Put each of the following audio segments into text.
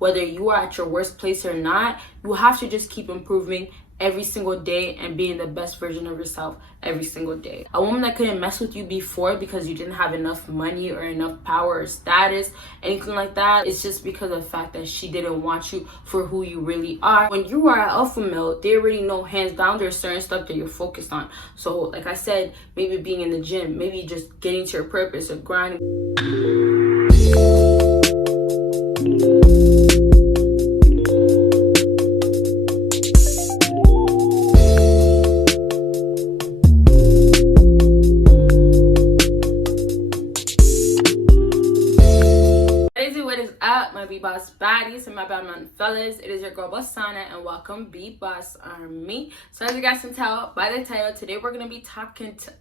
whether you are at your worst place or not. You have to just keep improving every single day and being the best version of yourself every single day. A woman that couldn't mess with you before because you didn't have enough money or enough power or status, anything like that, it's just because of the fact that she didn't want you for who you really are. When you are an alpha male, they already know hands down there's certain stuff that you're focused on. So like I said, maybe being in the gym, maybe just getting to your purpose or grinding. My BBossBaddies and my Batman fellas, it is your girl Bosana and welcome BBossArmy. So as you guys can tell by the title, today we're gonna be talking to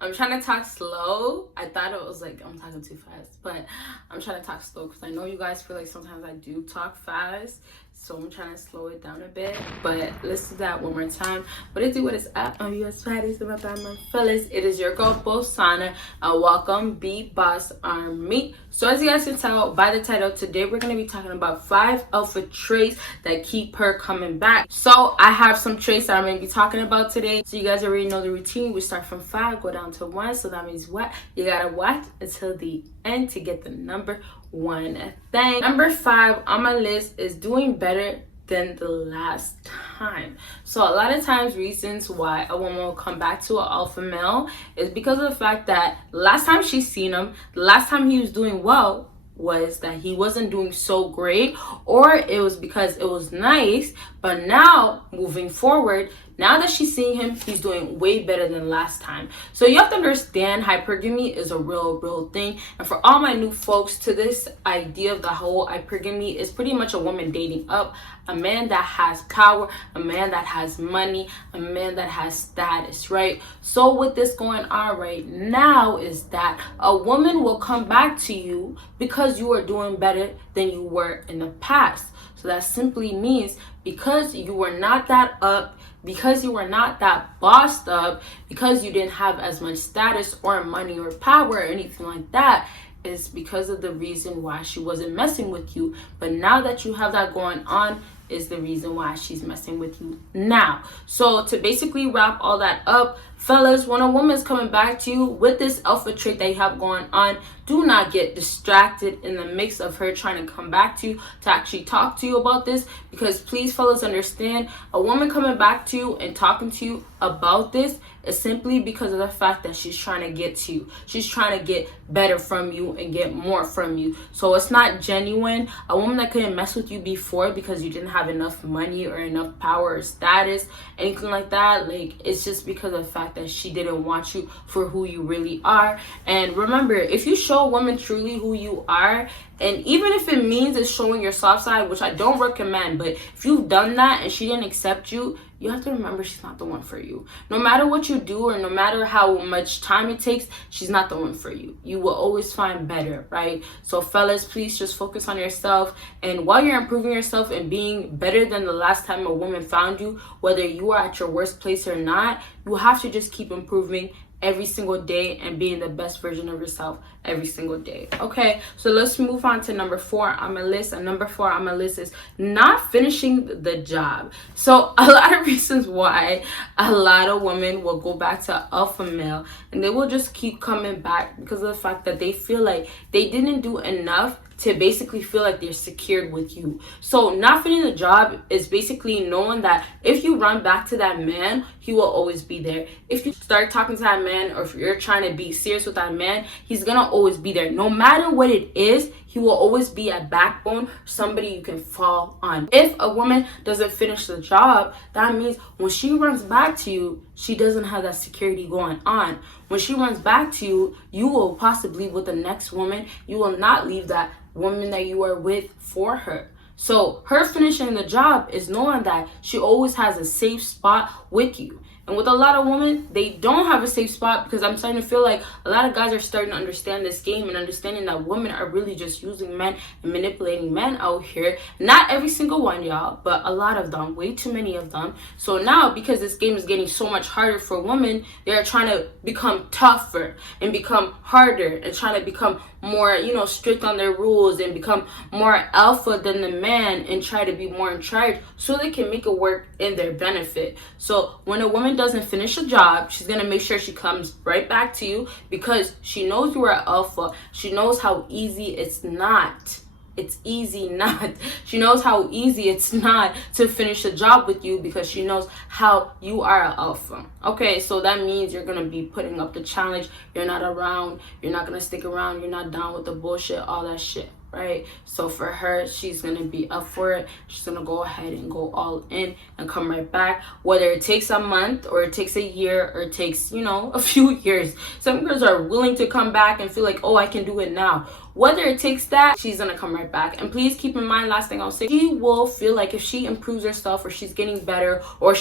I'm trying to talk slow. I thought it was like I'm talking too fast, but I'm trying to talk slow because I know you guys feel like sometimes I do talk fast, so I'm trying to slow it down a bit. But let's do that one more time. What is up, my BBossBaddies and my Batman fellas? It is your girl Bosana and welcome BBossArmy. So as you guys can tell by the title, today we're going to be talking about 5 alpha traits that keep her coming back. So I have some traits that I'm going to be talking about today. So you guys already know the routine. We start from 5, go down to 1. So that means what? You got to watch until the end to get the number 1 thing. Number 5 on my list is doing better than the last time. So a lot of times reasons why a woman will come back to an alpha male is because of the fact that last time she's seen him, the last time he was doing well was that he wasn't doing so great, or it was because it was nice, but now moving forward, now that she's seeing him, he's doing way better than last time. So you have to understand hypergamy is a real thing. And for all my new folks to this idea of the whole hypergamy is pretty much a woman dating up a man that has power, a man that has money, a man that has status, right? So with this going on right now is that a woman will come back to you because you are doing better than you were in the past. So that simply means because you were not that up, because you were not that bossed up, because you didn't have as much status or money or power or anything like that, is because of the reason why she wasn't messing with you. But now that you have that going on is the reason why she's messing with you now. So to basically wrap all that up, fellas, when a woman's coming back to you with this alpha trait that you have going on, do not get distracted in the mix of her trying to come back to you to actually talk to you about this. Because please, fellas, understand, a woman coming back to you and talking to you about this is simply because of the fact that she's trying to get to you. She's trying to get better from you and get more from you. So it's not genuine. A woman that couldn't mess with you before because you didn't have enough money or enough power or status, anything like that, like, it's just because of the fact that she didn't want you for who you really are. And remember, if you show a woman truly who you are, and even if it means it's showing your soft side, which I don't recommend, but if you've done that and she didn't accept you, you have to remember she's not the one for you. No matter what you do or no matter how much time it takes, she's not the one for you. You will always find better, right? So fellas, please just focus on yourself. And while you're improving yourself and being better than the last time a woman found you, whether you are at your worst place or not, you have to just keep improving every single day and being the best version of yourself every single day. Okay, so let's move on to number 4 on my list. And number 4 on my list is not finishing the job. So a lot of reasons why a lot of women will go back to alpha male and they will just keep coming back because of the fact that they feel like they didn't do enough to basically feel like they're secured with you. So not finishing the job is basically knowing that if you run back to that man, he will always be there. If you start talking to that man, or if you're trying to be serious with that man, he's gonna always be there. No matter what it is, he will always be a backbone, somebody you can fall on. If a woman doesn't finish the job, that means when she runs back to you, she doesn't have that security going on. When she runs back to you, you will possibly with the next woman, you will not leave that woman that you are with for her. So her finishing the job is knowing that she always has a safe spot with you. And with a lot of women, they don't have a safe spot, because I'm starting to feel like a lot of guys are starting to understand this game and understanding that women are really just using men and manipulating men out here. Not every single one, y'all, but a lot of them, way too many of them. So now, because this game is getting so much harder for women, they're trying to become tougher and become harder and trying to become more, strict on their rules and become more alpha than the man and try to be more in charge so they can make it work in their benefit. So when a woman doesn't finish a job, she's gonna make sure she comes right back to you, because she knows you are alpha. She knows how easy it's not. It's easy not. She knows how easy it's not to finish a job with you, because she knows how you are an alpha. Okay, so that means you're gonna be putting up the challenge. You're not around. You're not gonna stick around. You're not down with the bullshit, all that shit, right? So for her, she's gonna be up for it. She's gonna go ahead and go all in and come right back, whether it takes a month or it takes a year or it takes, a few years. Some girls are willing to come back and feel like, oh, I can do it now. Whether it takes that, she's gonna come right back. And please keep in mind, last thing I'll say, she will feel like if she improves herself or she's getting better, or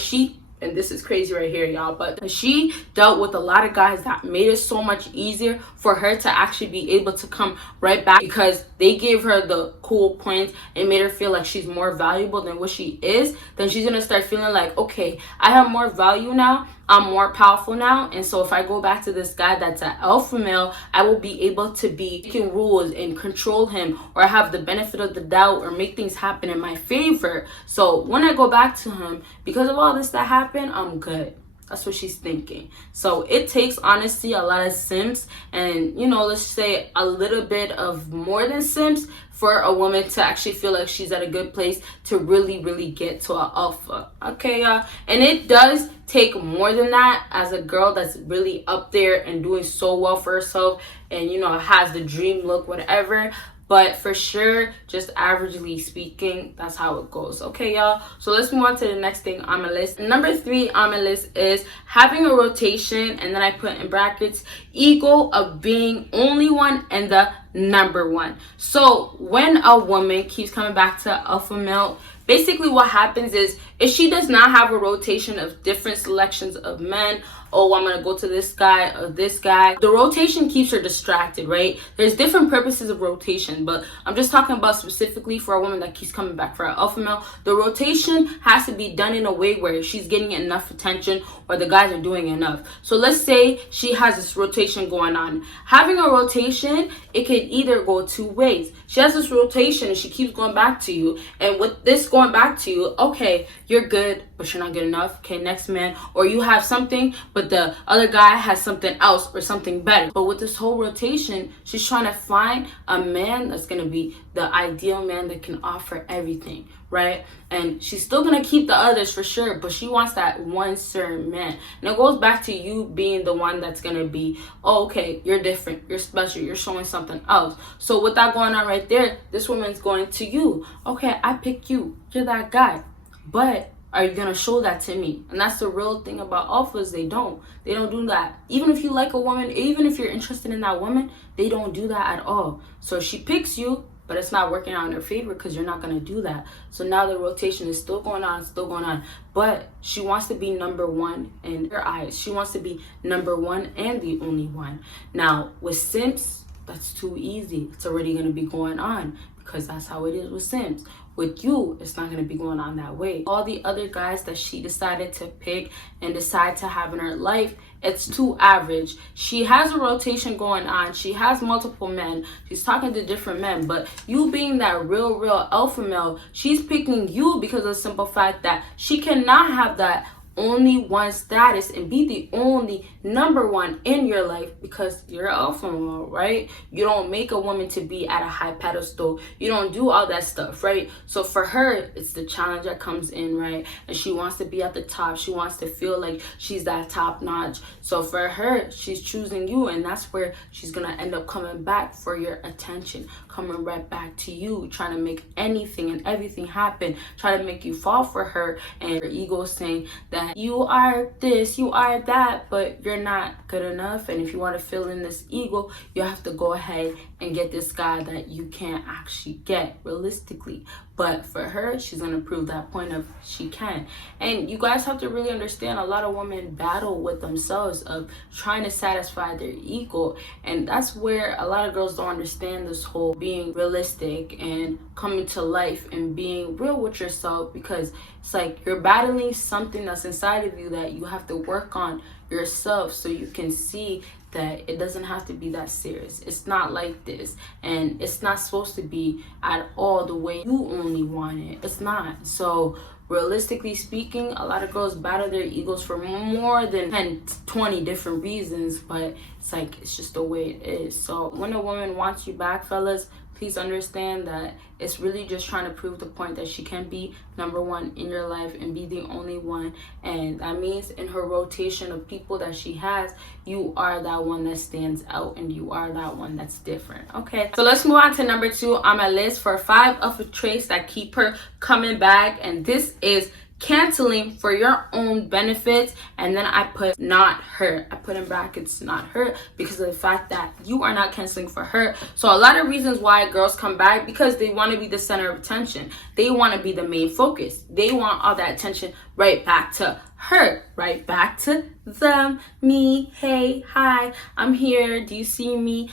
and this is crazy right here, y'all, but she dealt with a lot of guys that made it so much easier for her to actually be able to come right back, because they gave her the cool points and made her feel like she's more valuable than what she is. Then she's gonna start feeling like, okay, I have more value now, I'm more powerful now, and so if I go back to this guy that's an alpha male, I will be able to be making rules and control him, or have the benefit of the doubt, or make things happen in my favor. So when I go back to him, because of all this that happened, I'm good. That's what she's thinking. So it takes, honestly, a lot of simps and, let's say a little bit of more than simps for a woman to actually feel like she's at a good place to really, really get to an alpha. Okay, y'all? And it does take more than that as a girl that's really up there and doing so well for herself and, has the dream look, whatever. But for sure, just averagely speaking, that's how it goes. Okay, y'all? So let's move on to the next thing on my list. Number 3 on my list is having a rotation, and then I put in brackets, ego of being only one and the number one. So when a woman keeps coming back to alpha male, basically what happens is, if she does not have a rotation of different selections of men, oh, I'm gonna go to this guy or this guy, the rotation keeps her distracted, right? There's different purposes of rotation, but I'm just talking about specifically for a woman that keeps coming back for an alpha male. The rotation has to be done in a way where she's getting enough attention, or the guys are doing enough. So let's say she has this rotation going on. Having a rotation, it could either go 2 ways. She has this rotation and she keeps going back to you, and with this going back to you, okay, you're good, but you're not good enough. Okay, next man. Or you have something, but the other guy has something else or something better. But with this whole rotation, she's trying to find a man that's going to be the ideal man that can offer everything, right? And she's still going to keep the others for sure, but she wants that one certain man. And it goes back to you being the one that's going to be, oh, okay, you're different, you're special, you're showing something else. So with that going on right there, this woman's going to you. Okay, I pick you. You're that guy. But are you gonna show that to me? And that's the real thing about alphas. They don't do that. Even if you like a woman, even if you're interested in that woman, they don't do that at all. So she picks you, but it's not working out in her favor because you're not gonna do that. So now the rotation is still going on, but she wants to be number one in her eyes. She wants to be number one and the only one. Now with simps, that's too easy. It's already gonna be going on, because that's how it is with simps. With you, it's not going to be going on that way. All the other guys that she decided to pick and decide to have in her life, it's too average. She has a rotation going on. She has multiple men. She's talking to different men. But you being that real alpha male, she's picking you because of the simple fact that she cannot have that only one status and be the only number one in your life, because you're an alpha male, right? You don't make a woman to be at a high pedestal. You don't do all that stuff, right? So for her, it's the challenge that comes in, right? And she wants to be at the top. She wants to feel like she's that top notch. So for her, she's choosing you, and that's where she's gonna end up coming back for your attention, coming right back to you, trying to make anything and everything happen, try to make you fall for her. And her ego is saying that that you are this, you are that, but you're not good enough. And if you want to fill in this ego, you have to go ahead and get this guy that you can't actually get realistically. But for her, she's going to prove that point of she can. And you guys have to really understand, a lot of women battle with themselves of trying to satisfy their ego. And that's where a lot of girls don't understand this whole being realistic and coming to life and being real with yourself, because it's like you're battling something that's inside of you that you have to work on yourself, so you can see that it doesn't have to be that serious. It's not like this, and it's not supposed to be at all the way you only want it. It's not. So realistically speaking, a lot of girls battle their egos for more than 10, 20 different reasons, but it's like, it's just the way it is. So when a woman wants you back, fellas, please understand that it's really just trying to prove the point that she can be number one in your life and be the only one. And that means in her rotation of people that she has, you are that one that stands out and you are that one that's different. Okay, so let's move on to number 2 on my list for 5 of the traits that keep her coming back. And this is canceling for your own benefits. And then I put not her. I put in brackets not her because of the fact that you are not canceling for her. So a lot of reasons why girls come back, because they want to be the center of attention. They want to be the main focus. They want all that attention right back to her, right back to them, me, hey, hi, I'm here, do you see me?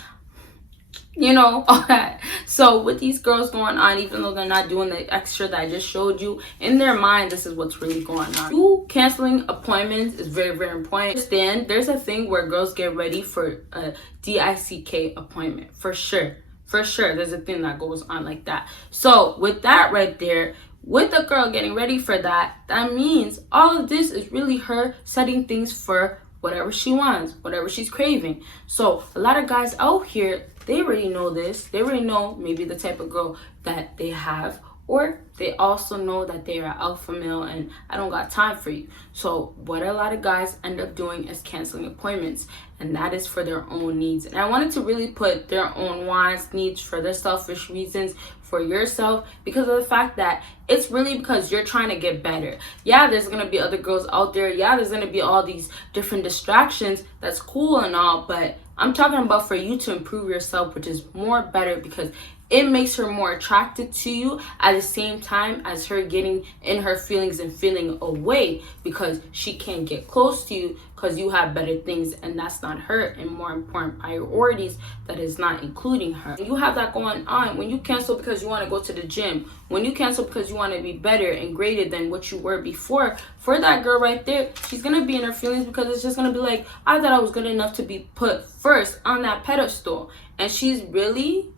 You know, all that. So with these girls going on, even though they're not doing the extra that I just showed you, in their mind, this is what's really going on. You canceling appointments is very, very important. Understand, there's a thing where girls get ready for a DICK appointment. For sure. For sure, there's a thing that goes on like that. So with that right there, with the girl getting ready for that, that means all of this is really her setting things for whatever she wants, whatever she's craving. So a lot of guys out here, they already know this. They already know maybe the type of girl that they have, or they also know that they are alpha male and I don't got time for you. So what a lot of guys end up doing is canceling appointments, and that is for their own needs. And I wanted to really put their own wants, needs, for their selfish reasons for yourself, because of the fact that it's really because you're trying to get better. Yeah, there's gonna be other girls out there. Yeah, there's gonna be all these different distractions. That's cool and all, but I'm talking about for you to improve yourself, which is more better, because it makes her more attracted to you at the same time as her getting in her feelings and feeling away because she can't get close to you because you have better things, and that's not her, and more important priorities that is not including her. You have that going on when you cancel because you want to go to the gym, when you cancel because you want to be better and greater than what you were before. For that girl right there, she's gonna be in her feelings because it's just gonna be like, I thought I was good enough to be put first on that pedestal, and she's really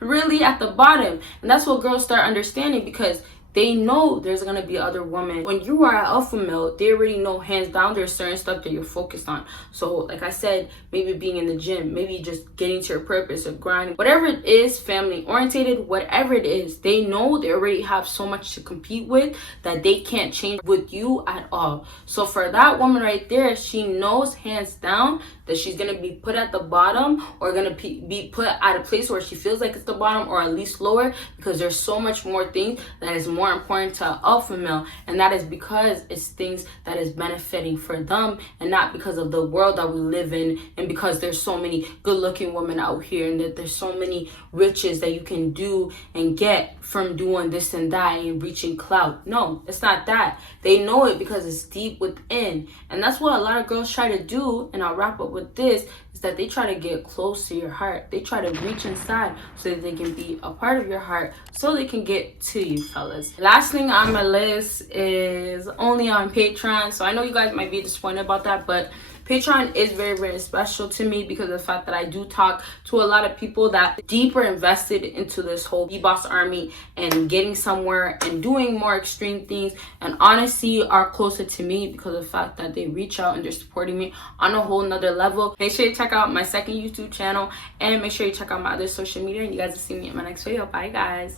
really at the bottom. And that's what girls start understanding, because they know there's gonna be other women. When you are an alpha male, they already know hands down there's certain stuff that you're focused on. So like I said, maybe being in the gym, maybe just getting to your purpose or grinding, whatever it is, family orientated, whatever it is, they know they already have so much to compete with that they can't change with you at all. So for that woman right there, she knows hands down that she's gonna be put at the bottom, or gonna be put at a place where she feels like it's the bottom, or at least lower, because there's so much more things that is more important to an alpha male, and that is because it's things that is benefiting for them, and not because of the world that we live in, and because there's so many good looking women out here, and that there's so many riches that you can do and get from doing this and that and reaching clout. No, it's not that. They know it because it's deep within, and that's what a lot of girls try to do. And I'll wrap up with this, is that they try to get close to your heart. They try to reach inside so that they can be a part of your heart, so they can get to you, fellas. Last thing on my list is only on Patreon. So I know you guys might be disappointed about that, but Patreon is very, very special to me because of the fact that I do talk to a lot of people that deeper invested into this whole BBossArmy and getting somewhere and doing more extreme things, and honestly are closer to me because of the fact that they reach out and they're supporting me on a whole nother level. Make sure you check out my second YouTube channel, and make sure you check out my other social media, and you guys will see me in my next video. Bye guys.